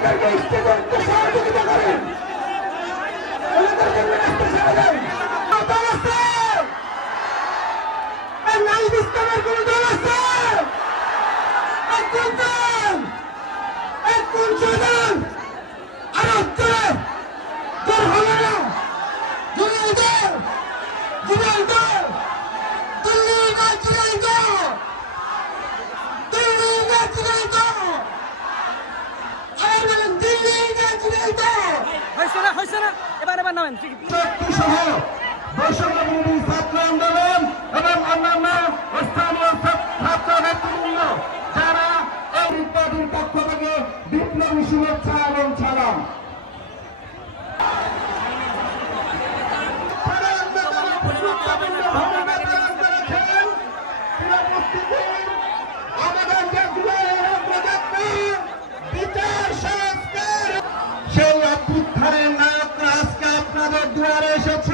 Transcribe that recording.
ওনাদেরকে ইচ্ছে করতে সহযোগিতা করেন, ওনাদেরকে রাস্তা ছেড়ে দেন। দল আছে, নাহিদ ইসলামের কোন দল আছে? কোন দল? কোন দল? আর উত্তরে দল হলো না। জুলাই দল, জুলাই দল, দিল্লি না জুলাই দল, দিল্লি না জুলাই দল, আর বলেন দিল্লি না জুলাই দল। হয়েছে না, এবার নামেন সহ বৈষম্যবিরোধী ছাত্র আন্দোলন এবং অন্যান্য স্থানীয় ছাত্র নেতৃবৃন্দ যারা এই পার্টির পক্ষ থেকে বিপ্লবী শুভেচ্ছা এবং সালাম। সেই অভ্যুত্থানের নায়করা আজকে আপনাদের দুয়ারে এসেছে।